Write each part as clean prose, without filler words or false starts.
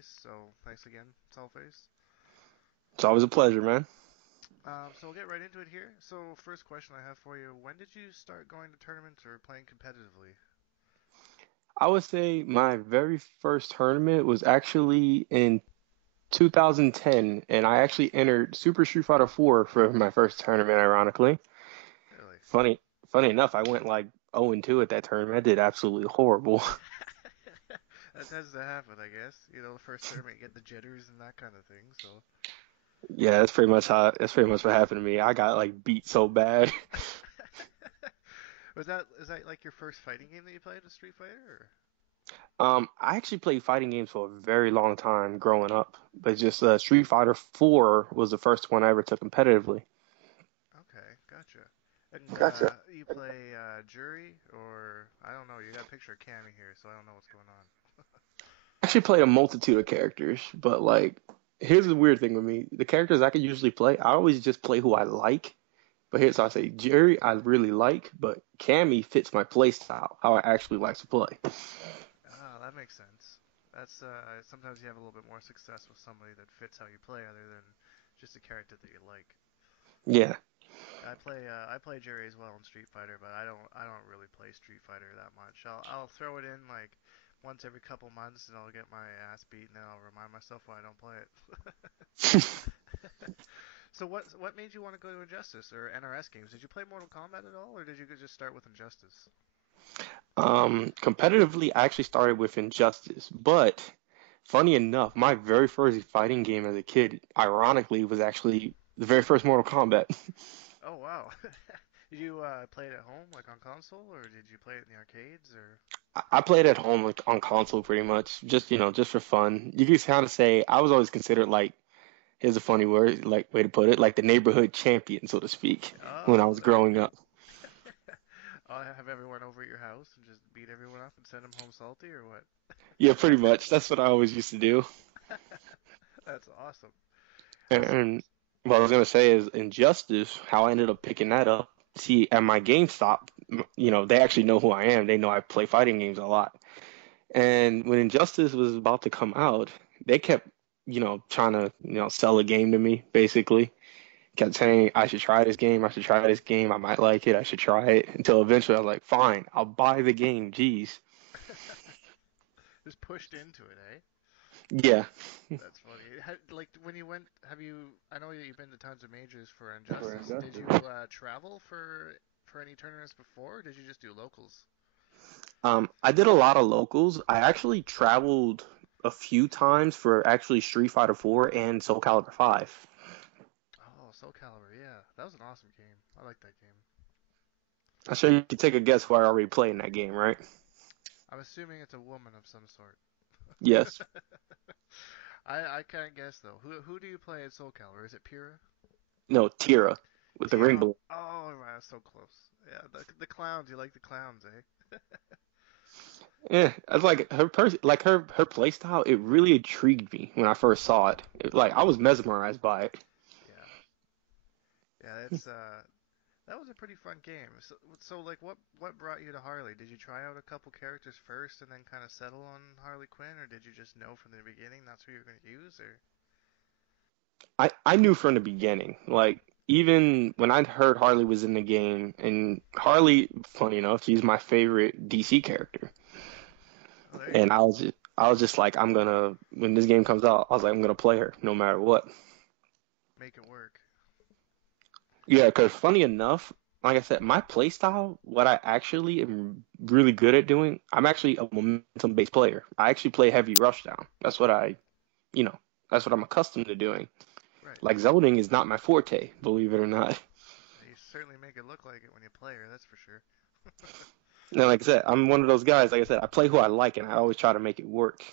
Saltface, so thanks again, Saltface. It's always a pleasure, man. So we'll get right into it here. So first question I have for you: when did you start going to tournaments or playing competitively? I would say my very first tournament was actually in 2010, and I actually entered Super Street Fighter 4 for my first tournament, ironically. Really? Funny, funny enough, I went like 0 and 2 at that tournament. I did absolutely horrible. That tends to happen, I guess. You know, first tournament, you get the jitters and that kind of thing. So, Yeah, that's pretty much what happened to me. I got like beat so bad. is that like your first fighting game that you played, a Street Fighter? Or? I actually played fighting games for a very long time growing up, but just Street Fighter 4 was the first one I ever took competitively. Okay, gotcha. And Gotcha. you play Jury or I don't know. You got a picture of Cammy here, so I don't know what's going on. Actually played a multitude of characters, but like here's the weird thing with me. The characters I can usually play, I always just play who I like. But here's how I say Jerry I really like, but Cammy fits my play style, how I actually like to play. Ah, that makes sense. That's sometimes you have a little bit more success with somebody that fits how you play, other than just a character that you like. Yeah. I play Jerry as well in Street Fighter, but I don't really play Street Fighter that much. I'll throw it in like once every couple months, and I'll get my ass beat, and then I'll remind myself why I don't play it. So what made you want to go to Injustice or NRS games? Did you play Mortal Kombat at all, or did you just start with Injustice? Competitively, I actually started with Injustice, but funny enough, my very first fighting game as a kid, ironically, was actually the very first Mortal Kombat. Oh wow. Did you play it at home, like on console, or did you play it in the arcades, or? I played at home like on console pretty much, just just for fun. You could kind of say I was always considered like here's a funny word, like way to put it, like the neighborhood champion, so to speak, when I Oh, was there you growing go. up. I'll have everyone over at your house and just beat everyone up and send them home salty, or what? Yeah, pretty much. That's what I always used to do. That's awesome. So, And what I was gonna say is Injustice, how I ended up picking that up. See, at my GameStop, they actually know who I am. They know I play fighting games a lot. And when Injustice was about to come out, they kept, trying to, sell a game to me, basically. Kept saying I should try this game, I should try this game, I might like it, I should try it. Until eventually I was like, fine, I'll buy the game. Jeez. just pushed into it, eh? Yeah. That's funny. Like when you went, have you? I know you've been to tons of majors for For Injustice. Did Injustice. you travel for any tournaments before, or did you just do locals? I did a lot of locals. I actually traveled a few times for actually Street Fighter 4 and Soul Calibur 5. Oh, Soul Calibur, yeah, that was an awesome game. I like that game. I'm sure you can take a guess who I already played in that game, right? I'm assuming it's a woman of some sort. Yes. I can't guess though. Who do you play at Soul Calibur? Is it Pyrrha? No, Tira with the ring Tira. balloon. Oh, wow, so close. Yeah, the clowns. You like the clowns, eh? Yeah, it's like her play style. It really intrigued me when I first saw it. Like I was mesmerized by it. Yeah, yeah. It's that was a pretty fun game. So like, what brought you to Harley? Did you try out a couple characters first and then kind of settle on Harley Quinn, or did you just know from the beginning that's who you're going to use? Or I knew from the beginning. Like even when I heard Harley was in the game, and Harley, funny enough, she's my favorite DC character. oh, there you And go. I was just like, I'm gonna when this game comes out, I was like, I'm gonna play her no matter what. Make it work. Yeah, because funny enough, like I said, my play style, what I actually am really good at doing, I'm actually a momentum based player. I actually play heavy rushdown. You know, that's what I'm accustomed to doing. Right. Like zoning is not my forte, believe it or not. You certainly make it look like it when you play her. That's for sure. And like I said, I'm one of those guys. Like I said, I play who I like, and I always try to make it work.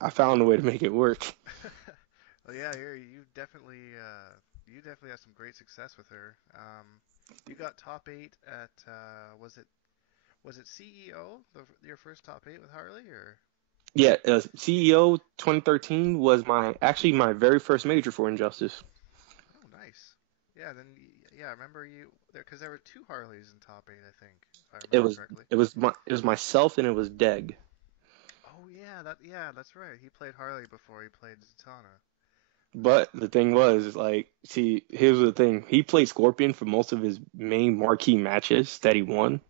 I found a way to make it work. Well, yeah, you definitely had some great success with her. You got top eight at was it CEO your first top eight with Harley or? Yeah, CEO 2013 was my very first major for Injustice. Oh, nice. Yeah, then yeah, I remember you there because there were two Harleys in top eight, I think, if I It remember was correctly. it was myself and it was Deg. Oh Yeah, that's right. He played Harley before he played Zatanna. But the thing was, is like, see, here's the thing. He played Scorpion for most of his main marquee matches that he won.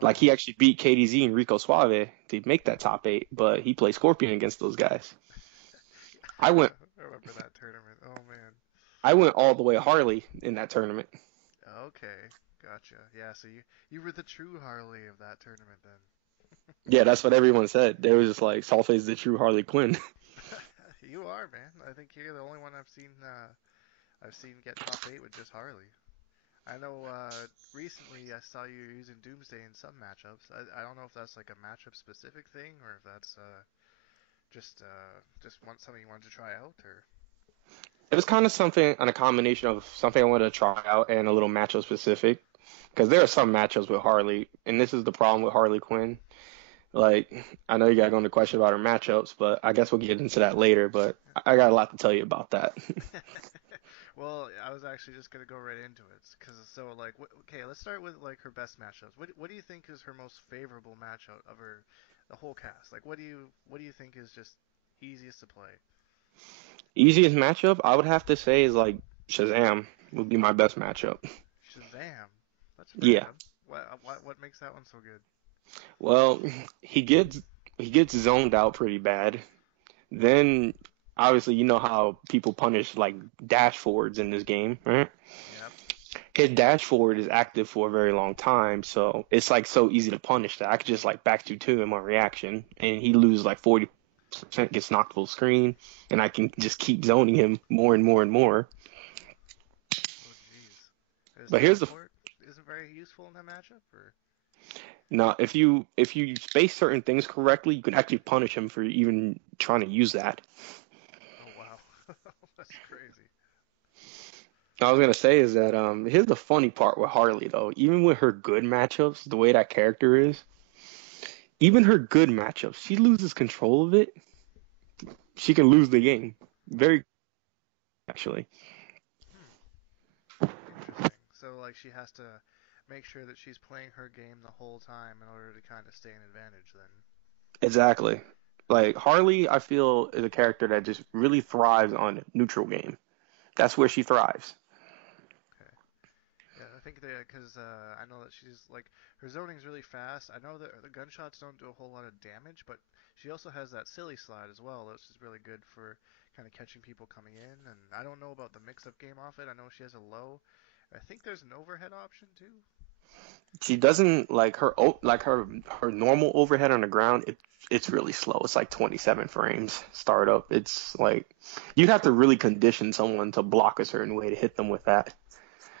Like he Oh, actually beat KDZ and Rico Suave to make that top eight, but he played Scorpion against those guys. I I went remember that tournament. Oh man. I went all the way Harley in that tournament. Okay, gotcha. Yeah, so you were the true Harley of that tournament then. Yeah, that's what everyone said. They were just like, Saltface is the true Harley Quinn. You are, man. I think you're the only one I've seen get top eight with just Harley. I know recently I saw you using Doomsday in some matchups. I don't know if that's like a matchup specific thing or if that's just something you wanted to try out or. It was kind of something on a combination of something I wanted to try out and a little matchup specific. Because there are some matchups with Harley, and this is the problem with Harley Quinn. Like, I know you got going to question about her matchups, but I guess we'll get into that later. But I got a lot to tell you about that. Well, I was actually just gonna go right into it, cause so like, okay, let's start with like her best matchups. What do you think is her most favorable matchup of her, the whole cast? Like, what do you think is just easiest to play? Easiest matchup, I would have to say, is like Shazam would be my best matchup. Shazam, that's Yeah. random. What makes that one so good? Well, he gets he gets zoned out pretty bad. Then obviously you know how people punish like dash forwards in this game, right? Yep. His dash forward is active for a very long time, so it's like so easy to punish that. I could just like back to him on reaction, and he loses like 40%, gets knocked full screen, and I can just keep zoning him more and more and more. Oh jeez. His But here's the teleport isn't very useful in that matchup, or? now if you space certain things correctly, you can actually punish him for even trying to use that. Oh wow, that's crazy. I was gonna say is that here's the funny part with Harley though. Even with her good matchups, the way that character is, even her good matchups, she loses control of it. She can lose the game. Very actually. Hmm. Interesting. So like she has to make sure that she's playing her game the whole time in order to kind of stay in advantage then. Exactly. Like Harley, I feel is a character that just really thrives on neutral game. That's where she thrives. Okay. Yeah, I think that because I know that she's like her zoning's really fast. I know that the gunshots don't do a whole lot of damage, but she also has that silly slide as well, which is really good for kind of catching people coming in. And I don't know about the mix-up game off it. I know she has a low. I think there's an overhead option too. She doesn't like her normal overhead on the ground. It's really slow. It's like 27 frames startup. It's like you'd have to really condition someone to block a certain way to hit them with that.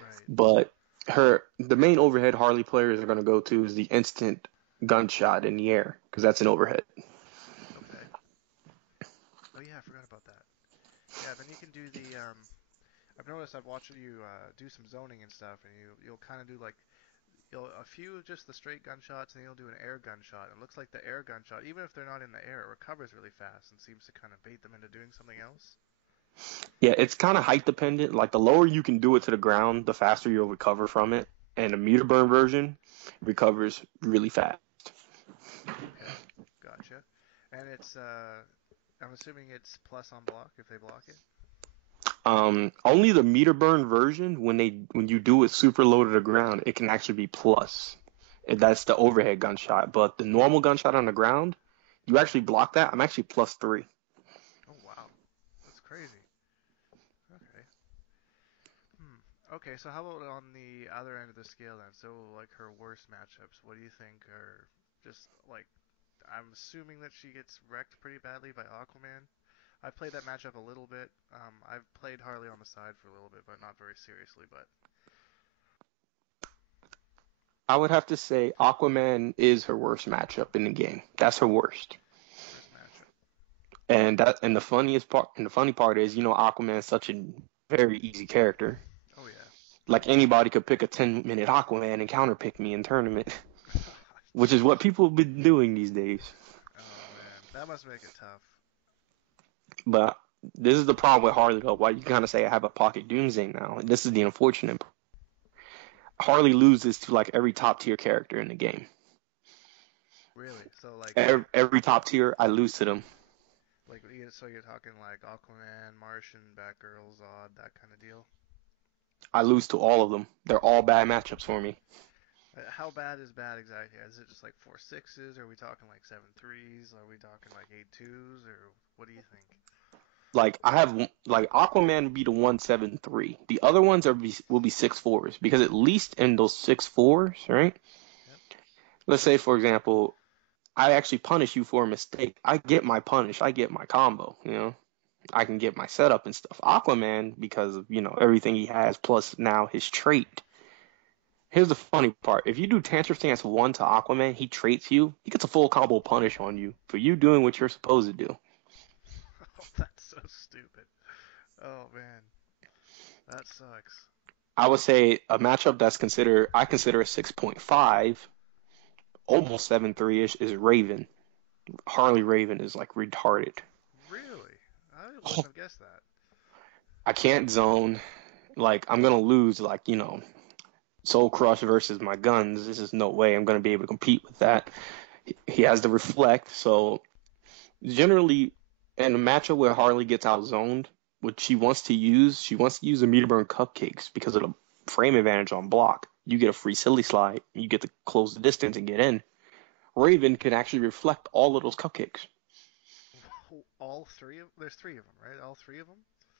Right. But the main overhead Harley players are going to go to is the instant gunshot in the air because that's an overhead. Okay. Oh yeah, I forgot about that. Yeah, then you can do the I've noticed I've watched you do some zoning and stuff, and you'll kind of do like you'll a few of just the straight gunshots, and then you'll do an air gunshot. It looks like the air gunshot, even if they're not in the air, it recovers really fast and seems to kind of bait them into doing something else. Yeah, it's kind of height dependent. Like the lower you can do it to the ground, the faster you'll recover from it. And the meter burn version recovers really fast. Okay, gotcha. And I'm assuming it's plus on block if they block it. Only the meter burn version, when you do it super low to the ground, it can actually be plus. That's the overhead gunshot. But the normal gunshot on the ground, you actually block that. I'm actually +3. Oh wow, that's crazy. Okay. Hmm. Okay, so how about on the other end of the scale then? So like her worst matchups, what do you think are just like I'm assuming that she gets wrecked pretty badly by Aquaman. I've played that matchup a little bit. I've played Harley on the side for a little bit, but not very seriously. But I would have to say Aquaman is her worst matchup in the game. That's her worst. worst matchup. And the funny part is, Aquaman is such a very easy character. Oh yeah. Like anybody could pick a 10-minute Aquaman and counterpick me in tournament, which is what people have been doing these days. Oh man, that must make it tough. But this is the problem with Harley, though. Why you kind of say I have a pocket Doomsday now. And this is the unfortunate. Harley loses to like every top tier character in the game. Really? So Every top tier, I lose to them. so you're talking like Aquaman, Martian, Batgirl, Zod, that kind of deal. I lose to all of them. They're all bad matchups for me. How bad is bad exactly? Is it just like 4-6s? Are we talking like 7-3s? Are we talking like 8-2s? Or what do you think? Like I have like Aquaman would be the 173. The other ones will be 6-4s because at least in those 6-4s, right? Yep. Let's say for example, I actually punish you for a mistake. I get my punish. I get my combo. I can get my setup and stuff. Aquaman, because of everything he has, plus now his trait. Here's the funny part: if you do Tantra Stance 1 to Aquaman, he traits you. He gets a full combo punish on you for you doing what you're supposed to do. Oh, that's so stupid. Oh man, that sucks. I would say a matchup I consider a 6.5, almost 7-3 ish, is Raven. Harley Raven is like retarded. Really? I wouldn't have guessed that. I can't zone. Like I'm gonna lose. Like Soul Crush versus my guns. This is no way I'm gonna be able to compete with that. He has the reflect, so generally in a matchup where Harley gets outzoned, what she wants to use the meter burn cupcakes because of the frame advantage on block. You get a free silly slide. You get to close the distance and get in. Raven can actually reflect all of those cupcakes. All three of there's three of them, right? All three of them.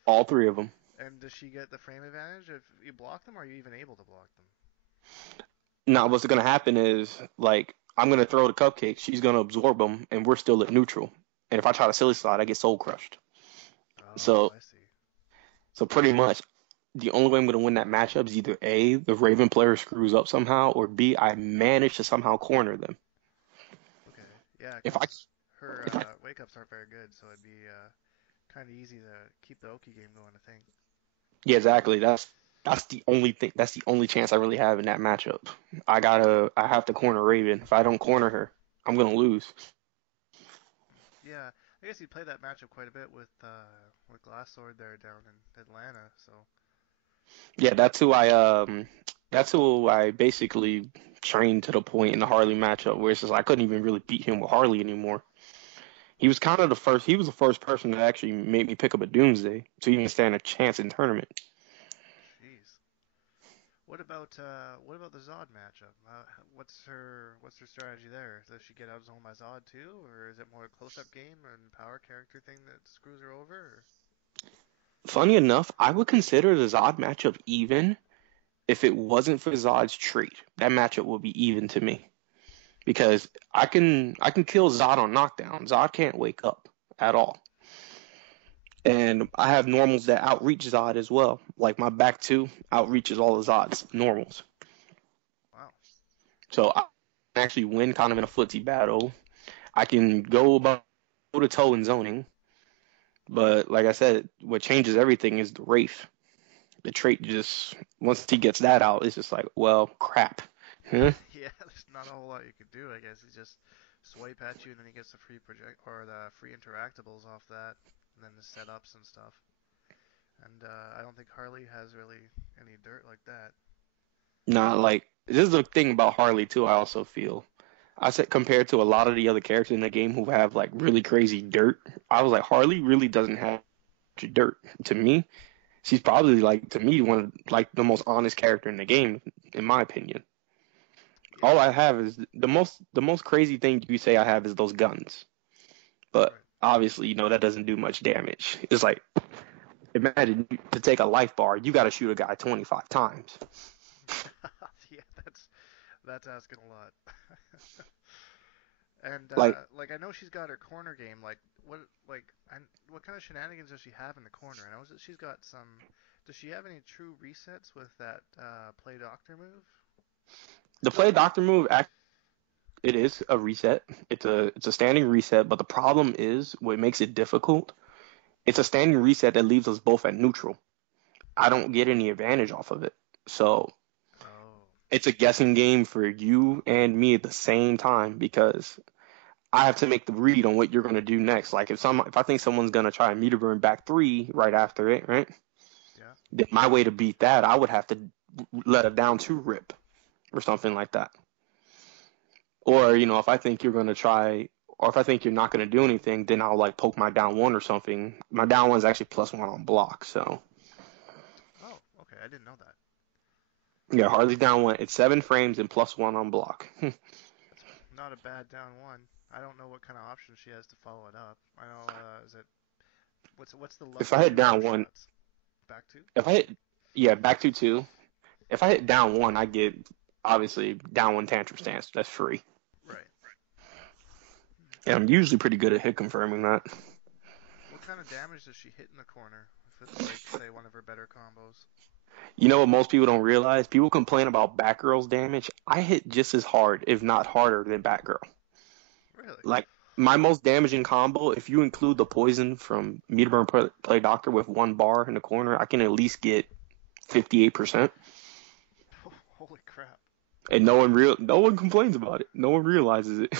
All three of them. And does she get the frame advantage if you block them? Or are you even able to block them? Now, what's going to happen is, like, I'm going to throw the cupcakes. She's going to absorb them, and we're still at neutral. And if I try to silly slide, I get soul crushed. Oh, So, I see. so pretty much, the only way I'm going to win that matchup is either A, the Raven player screws up somehow, or B, I manage to somehow corner them. Okay. Yeah, If I, because her if I wake ups aren't very good, so it'd be kind of easy to keep the Oki game going, I think. Yeah, exactly. That's the only thing. That's the only chance I really have in that matchup. I have to corner Raven. If I don't corner her, I'm gonna lose. Yeah, I guess you play that matchup quite a bit with Glass Sword there down in Atlanta. So Yeah, that's who I basically trained to the point in the Harley matchup where it's just I couldn't even really beat him with Harley anymore. He was the first person that actually made me pick up a Doomsday to even stand a chance in tournament. jeez. What about the Zod matchup? What's her strategy there? Does she get outzoned by Zod too, or is it more a close-up game and power character thing that screws her over? Or... Funny enough, I would consider the Zod matchup even if it wasn't for Zod's trait. That matchup would be even to me. Because I can kill Zod on knockdown. Zod can't wake up at all. And I have normals that outreach Zod as well. Like my back two outreaches all of Zod's normals. Wow. So I can actually win kind of in a footsie battle. I can go about toe to toe in zoning. But like I said, what changes everything is the Wraith. The trait just once he gets that out, it's just like, well, crap. Huh? Yeah, there's not a whole lot you could do. I guess he just swipe at you, and then he gets the free project or the free interactables off that, and then the setups and stuff. And I don't think Harley has really any dirt like that. Nah, like this is the thing about Harley too. I also feel I said compared to a lot of the other characters in the game who have like really crazy dirt, I was like Harley really doesn't have much dirt. To me, she's probably like to me one of like the most honest character in the game, in my opinion. All Yeah, I have is the most crazy thing you say I have is those guns, but right. obviously that doesn't do much damage. It's like imagine to take a life bar, you got to shoot a guy 25 times. Yeah, that's asking a lot. And Like like I know she's got her corner game. Like and what kind of shenanigans does she have in the corner? I know that she's got some. Does she have any true resets with that play doctor move? the play doctor move, it is a reset. It's a standing reset, but the problem is what makes it difficult. It's a standing reset that leaves us both at neutral. I don't get any advantage off of it. So Oh, it's a guessing game for you and me at the same time because I have to make the read on what you're gonna do next. Like if I think someone's gonna try a meter burn back three right after it, right? yeah. Then my way to beat that, I would have to let a down two rip or something like that. Or, if I think you're gonna try, or if I think you're not gonna do anything, then I'll like poke my down one or something. My down one is actually plus one on block, so Oh, okay. I didn't know that. yeah, Harley's down one. It's 7 frames and plus one on block. That's not a bad down one. I don't know what kind of options she has to follow it up. I know. Is it what's the If I what's the hit lower down one, shots? Back two? if I hit, yeah, back to two. If I hit down one, I get obviously down one tantrum stance. That's free. Right. Hmm. And I'm usually pretty good at hit confirming that. What kind of damage does she hit in the corner? If it's like, say, one of her better combos. You know what most people don't realize? People complain about Batgirl's damage. I hit just as hard, if not harder, than Batgirl. Really? Like my most damaging combo, if you include the poison from Meterburn Play Doctor with 1 bar in the corner, I can at least get 58%. Holy crap. And no one complains about it. No one realizes it.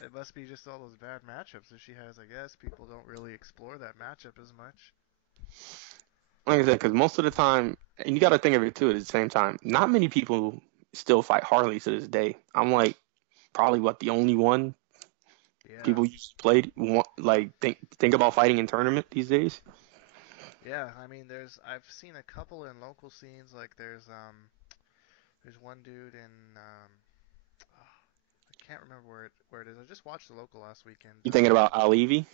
It must be just all those bad matchups that she has, I guess. People don't really explore that matchup as much. Like I said, because most of the time, and you got to think of it too at the same time. Not many people still fight Harley to this day. I'm like probably what the only one Yeah. people used to play like think about fighting in tournament these days. Yeah, I mean I've seen a couple in local scenes, like there's one dude in I can't remember where it is. I just watched the local last weekend. You thinking about Alivi?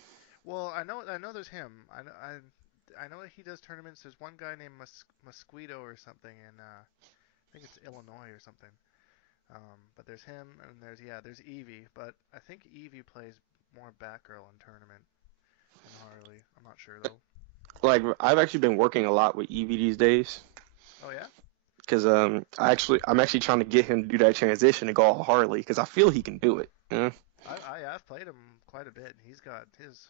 Well, I know there's him. I know that he does tournaments. There's one guy named Mosquito or something in I think it's Illinois or something. But there's him and there's Evie, but I think Evie plays more Batgirl in tournament than Harley. I'm not sure though. Like I've actually been working a lot with Evie these days Oh yeah? because I'm actually trying to get him to do that transition and go all Harley because I feel he can do it. Yeah. I've played him quite a bit. And he's got his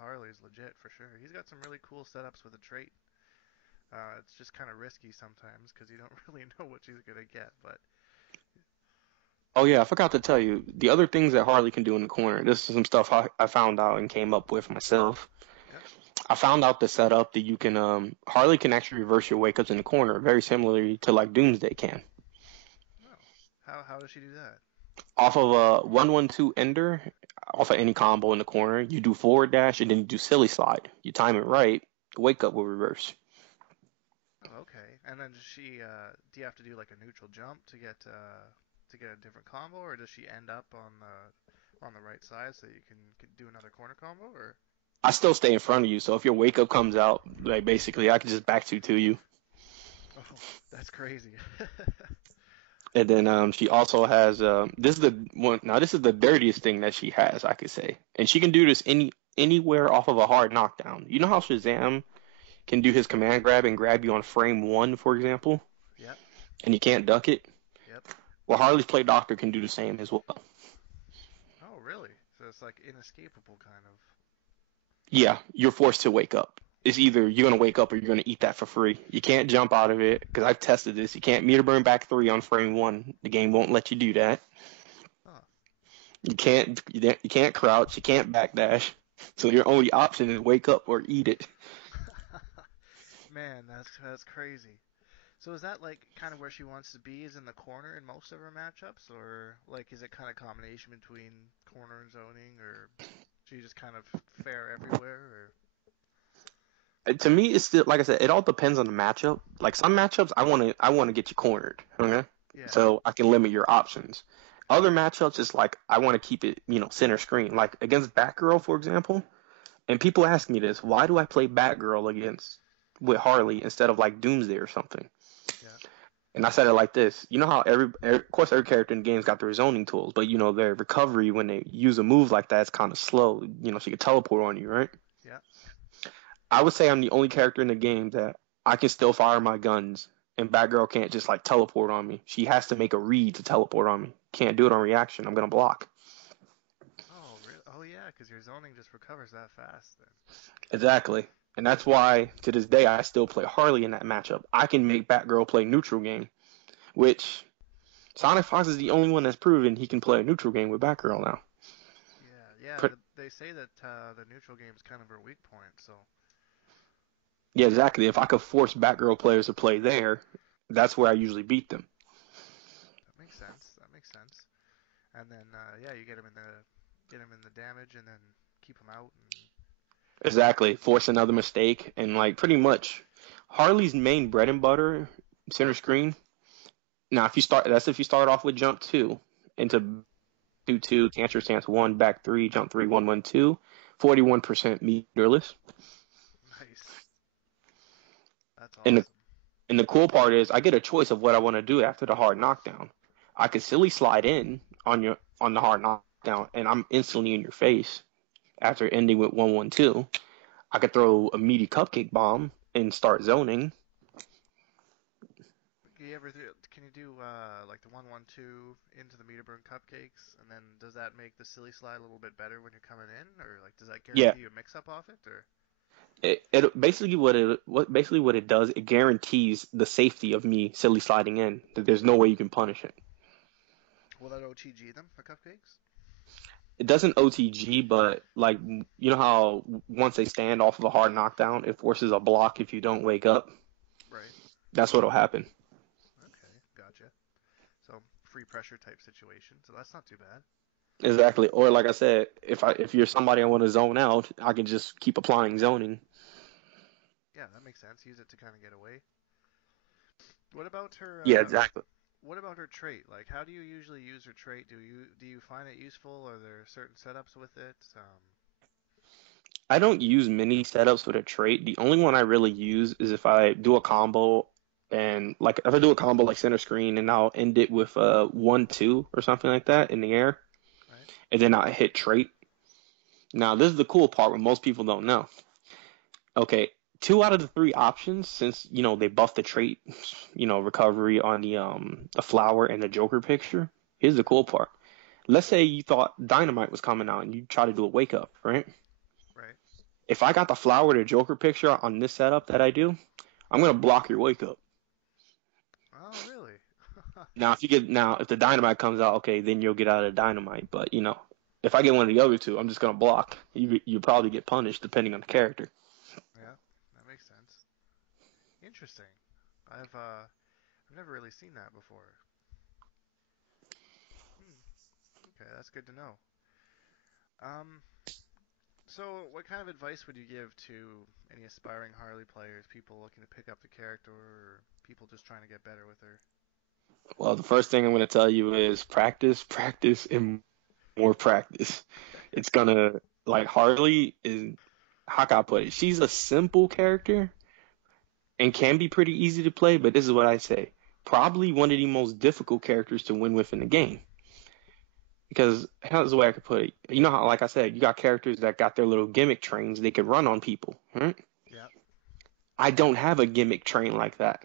Harley's legit for sure. He's got some really cool setups with a trait. It's just kind of risky sometimes because you don't really know what she's gonna get. But Oh yeah, I forgot to tell you the other things that Harley can do in the corner. This is some stuff I found out and came up with myself. yeah. I found out the setup that you can Harley can actually reverse your wake ups in the corner, very similarly to like Doomsday can. No. How does she do that? Off of a 1-1-2 ender, off of any combo in the corner, you do forward dash and then you do silly slide. You time it right, the wake up will reverse. Oh, okay. And then do you have to do like a neutral jump to get a different combo, or does she end up on the right side so you can do another corner combo, or? I still stay in front of you, so if your wake up comes out, like basically I can just back two to you. Oh, that's crazy. And then she also has this is the one now this is the dirtiest thing that she has, I could say. And she can do this anywhere off of a hard knockdown. You know how Shazam can do his command grab and grab you on frame one, for example, Yep. and you can't duck it? Yep. Well, Harley's Play Doctor can do the same as well. Oh, really? So it's like inescapable kind of. Yeah, you're forced to wake up. It's either you're gonna wake up or you're gonna eat that for free. You can't jump out of it because I've tested this. You can't meter burn back three on frame one. The game won't let you do that. Huh. You can't crouch. You can't backdash. So your only option is wake up or eat it. Man, that's crazy. So is that like kind of where she wants to be, is in the corner in most of her matchups, or like is it kind of combination between corner and zoning, or she just kind of fair everywhere, or? To me, it's still like I said. It all depends on the matchup. Like some matchups, I want to get you cornered. Okay, Yeah. so I can limit your options. Other matchups, it's like I want to keep it, center screen. Like against Batgirl, for example. And people ask me this: why do I play Batgirl against with Harley instead of like Doomsday or something? Yeah. And I said it like this: you know how of course, every character in the game's got their zoning tools, but their recovery when they use a move like that is kind of slow. She can teleport on you, right? Yeah. I would say I'm the only character in the game that I can still fire my guns, and Batgirl can't just like teleport on me. She has to make a read to teleport on me. Can't do it on reaction. I'm gonna block. Oh, really? Oh, yeah, because your zoning just recovers that fast then. Exactly. And that's why to this day I still play Harley in that matchup. I can make Batgirl play neutral game, which Sonic Fox is the only one that's proven he can play a neutral game with Batgirl now. Yeah. Yeah. They say that the neutral game is kind of her weak point. So. Yeah, exactly. If I could force Batgirl players to play there, that's where I usually beat them. That makes sense. That makes sense. and then yeah, you get him in the damage, and then keep him out. And Exactly. Force another mistake, and like pretty much Harley's main bread and butter center screen. Now, if you start off with jump two into 2-2, cancer stance one, back three, jump three, 1-1-2, 41% meterless. nice, that's And the awesome. and the cool part is I get a choice of what I want to do after the hard knockdown. I could silly slide in on the hard knockdown, and I'm instantly in your face after ending with 1-1-2. I could throw a meaty cupcake bomb and start zoning. Can you do like the 1-1-2 into the meter burn cupcakes, and then does that make the silly slide a little bit better when you're coming in, or like does that Yeah, guarantee you a mix up off it, or it basically what it does, it guarantees the safety of me silly sliding in. That there's no way you can punish it. will that OTG them the cupcakes? It doesn't OTG, but like you know how once they stand off of a hard knockdown, it forces a block if you don't wake up. Right. That's what'll happen. Okay, gotcha. So free pressure type situation. So that's not too bad. Exactly. Or like I said, if you're somebody I want to zone out, I can just keep applying zoning. Yeah, that makes sense. Use it to kind of get away. What about her? Yeah, exactly. What about her trait? Like, how do you usually use her trait? Do you find it useful? Are there certain setups with it? I don't use many setups with a trait. The only one I really use is if I do a combo and like if I do a combo like center screen and I'll end it with a 1-2 or something like that in the air, Right. and then I hit trait. Now this is the cool part what most people don't know. Okay, two out of the three options, since they buffed the trait, recovery on the flower and the Joker picture. Here's the cool part. Let's say you thought Dynamite was coming out and you try to do a wake up, right? Right. If I got the flower to Joker picture on this setup that I do, I'm gonna block your wake up. Oh, really? Now if the Dynamite comes out, okay, then you'll get out of the Dynamite. But if I get one of the other two, I'm just gonna block. You probably get punished depending on the character. Yeah, that makes sense. Interesting. I've never really seen that before. Hmm. Okay, that's good to know. Um, so what kind of advice would you give to any aspiring Harley players, people looking to pick up the character, or people just trying to get better with her? Well, the first thing I'm gonna tell you is practice, practice, and more practice. It's gonna like Harley is how can I put it? She's a simple character and can be pretty easy to play, but this is what I say. Probably one of the most difficult characters to win with in the game. Because how's the way I could put it? You know how, like I said, you got characters that got their little gimmick trains they could run on people, right? Yeah. I don't have a gimmick train like that.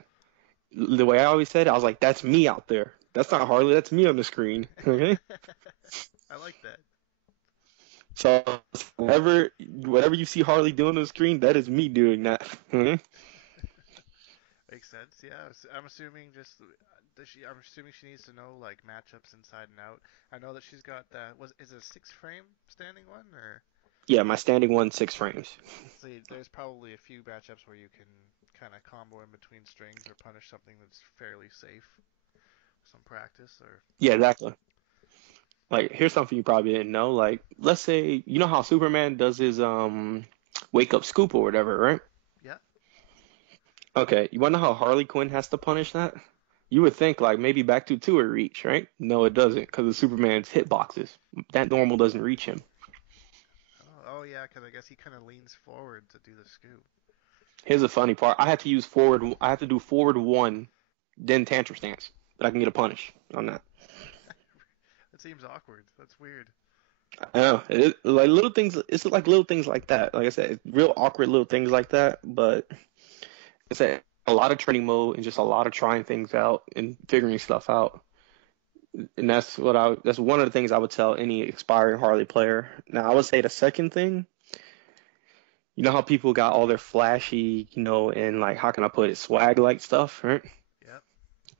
The way I always said it, I was like, that's me out there. That's not Harley, that's me on the screen. Okay? I like that. So whatever you see Harley doing on the screen, that is me doing that. Okay? Makes sense. Yeah, I'm assuming I'm assuming she needs to know like matchups inside and out. I know that she's got that. Is it a six frame standing one or? Yeah, my standing 1 6 frames. See, there's probably a few matchups where you can kind of combo in between strings or punish something that's fairly safe. Some practice or. Yeah, exactly. Like here's something you probably didn't know. Like let's say you know how Superman does his wake up scoop or whatever, right? Yeah. Okay, you wanna know how Harley Quinn has to punish that? You would think like maybe back to two or reach, right? No, it doesn't because of Superman's hitboxes. That normal doesn't reach him. Oh yeah, because I guess he kind of leans forward to do the scoop. Here's the funny part. I have to use forward. I have to do forward one, then tantrum stance, but I can get a punish on that. That seems awkward. That's weird. I know. Like little things. It's like little things like that. Like I said, it's real awkward little things like that. But it's a lot of training mode and just a lot of trying things out and figuring stuff out. And that's one of the things I would tell any aspiring Harley player. Now I would say the second thing, you know how people got all their flashy, and like how can I put it, swag like stuff, right? Yep.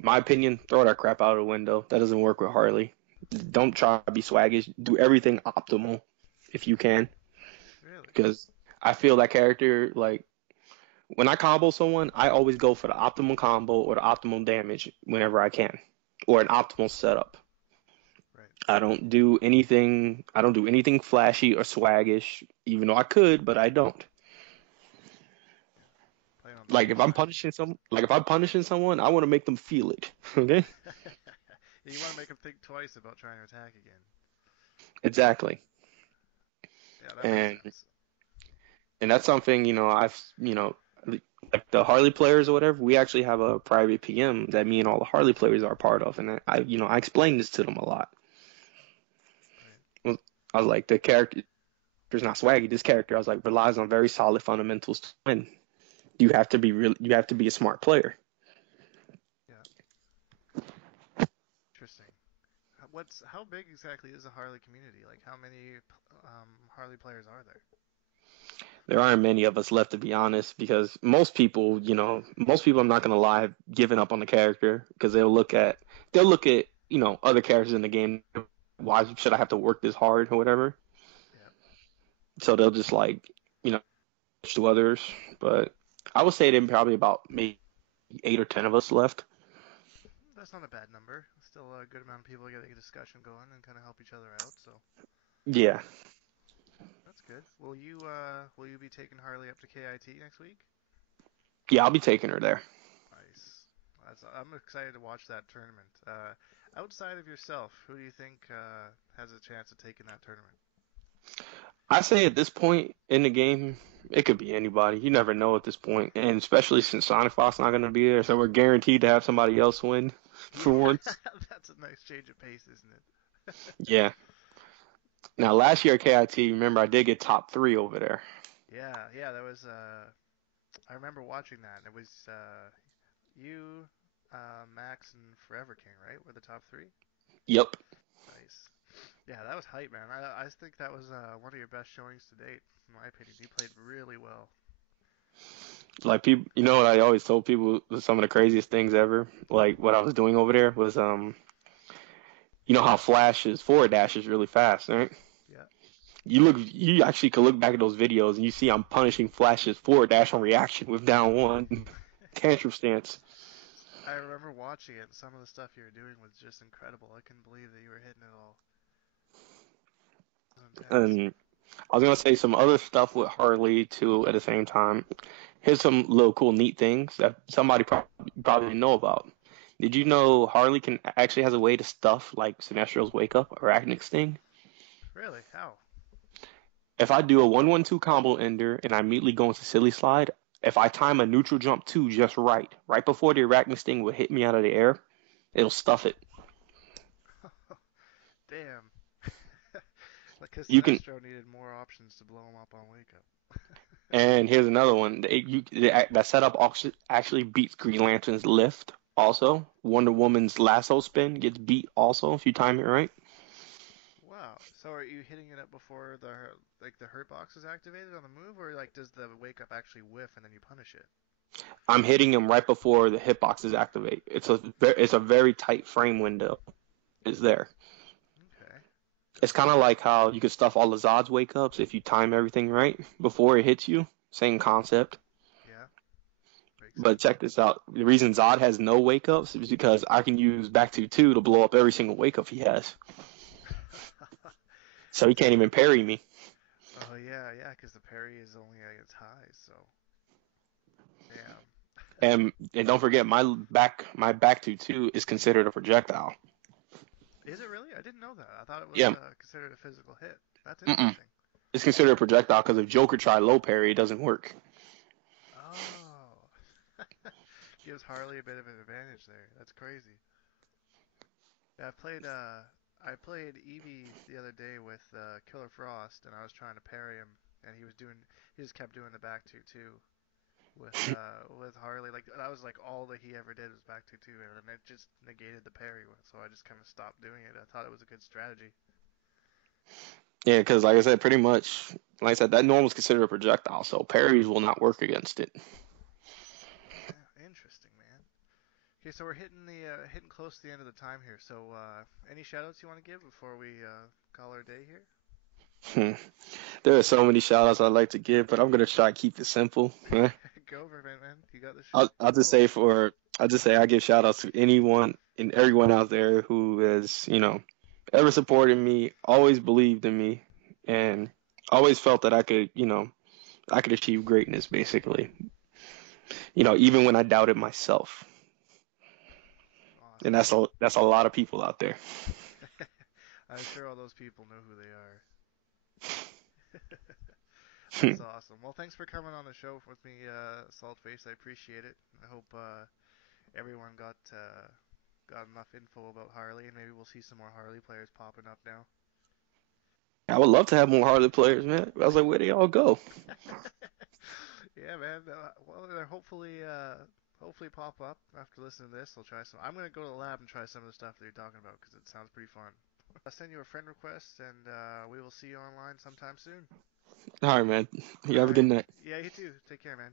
My opinion, throw that crap out of the window. That doesn't work with Harley. Don't try to be swaggish. Do everything optimal if you can. Really. Because I feel that character, like, when I combo someone, I always go for the optimal combo or the optimal damage whenever I can, or an optimal setup. Right. I don't do anything flashy or swaggish, even though I could, but I don't. Playing on the safe side. Like if I'm punishing someone, I want to make them feel it. Okay? You want to make them think twice about trying to attack again. Exactly. Yeah, that makes And sense. and that's something, like the Harley players or whatever, we actually have a private PM that me and all the Harley players are a part of, and I explain this to them a lot. Right. I was like, the character's not swaggy. This character, I was like, relies on very solid fundamentals to win. You have to be a smart player. Yeah. Interesting. How big exactly is the Harley community? Like, how many Harley players are there? There aren't many of us left, to be honest, because most people, I'm not gonna lie, have given up on the character because they'll look at other characters in the game. Why should I have to work this hard or whatever? Yeah. So they'll just like you know switch to others. But I would say there probably about maybe 8 or 10 of us left. That's not a bad number. Still a good amount of people getting a discussion going and kind of help each other out. So Yeah, that's good. Will you be taking Harley up to KIT next week? yeah, I'll be taking her there. Nice. I'm excited to watch that tournament. Outside of yourself, who do you think has a chance of taking that tournament? I say at this point in the game, it could be anybody. You never know at this point, and especially since Sonic Fox not going to be there, so we're guaranteed to have somebody else win for Yeah, once. that's a nice change of pace, isn't it? Yeah. Now last year at KIT, remember I did get top three over there. Yeah. That was. I remember watching that. It was you, Max, and Forever King, right? Were the top three. Yep. Nice. Yeah, that was hype, man. I think that was one of your best showings to date, in my opinion. You played really well. Like people, you know what I always told people was some of the craziest things ever. Like what I was doing over there was you know how Flash is forward dash is really fast, right? Yeah. You actually could look back at those videos and you see I'm punishing Flash's forward dash on reaction with down one tantrum stance. I remember watching it. Some of the stuff you were doing was just incredible. I couldn't believe that you were hitting it all. It was intense. And I was gonna say some other stuff with Harley too at the same time. Here's some little cool neat things that somebody probably didn't know about. Did you know Harley can actually has a way to stuff like Sinestro's Wake Up or Arachnid Sting? Really? How? If I do a 1-1-2 combo ender and I immediately go into Silly Slide, if I time a neutral jump 2 just right before the Arachnid Sting will hit me out of the air, it'll stuff it. Damn. Because You can, Sinestro needed more options to blow him up on Wake Up. and here's another one. That setup actually beats Green Lantern's lift. Also, Wonder Woman's lasso spin gets beat also if you time it right. Wow. So are you hitting it up before the hurt box is activated on the move, or like does the Wake Up actually whiff and then you punish it? I'm hitting him right before the hitboxes activate. It's a very tight frame window. Is there? Okay. It's kind of like how you could stuff all the Zod's wake ups if you time everything right before it hits you. Same concept. Yeah. Makes But sense. check this out. The reason Zod has no wake ups is because I can use back to two to blow up every single wake up he has. So he can't even parry me. Oh yeah, because the parry is only at its highs. So damn. And don't forget my back to two is considered a projectile. Is it really? I didn't know that. I thought it was Yeah. considered a physical hit. That's Mm-mm. interesting. It's considered a projectile because if Joker try low parry, it doesn't work. Oh, gives Harley a bit of an advantage there. That's crazy. Yeah, I played Eevee the other day with Killer Frost, and I was trying to parry him, and he just kept doing the back two two with Harley. Like that was like all that he ever did was back two two, and it just negated the parry. So I just kind of stopped doing it. I thought it was a good strategy. Yeah, because like I said, pretty much, like I said, that normal is considered a projectile, so parries will not work against it. Yeah, interesting, man. Okay, so we're hitting close to the end of the time here. So any shoutouts you want to give before we call our day here? Hmm. There are so many shout outs I'd like to give, but I'm gonna try to keep it simple. Go for it, man. You got this I'll just floor. say I'll just say I give shout outs to anyone and everyone out there who has, ever supported me, always believed in me, and always felt that I could, I could achieve greatness basically. Even when I doubted myself. And Awesome. that's a lot of people out there. I'm sure all those people know who they are. That's awesome. Well, thanks for coming on the show with me, Saltface. I appreciate it. I hope everyone got enough info about Harley, and maybe we'll see some more Harley players popping up now. I would love to have more Harley players, man. I was like, where they all go? Yeah, man. Well, they're hopefully pop up after listening to this. I'll try some. I'm gonna go to the lab and try some of the stuff that you're talking about because it sounds pretty fun. I'll send you a friend request, and we will see you online sometime soon. All right, man. You All have a good right. night. Yeah, you too. Take care, man.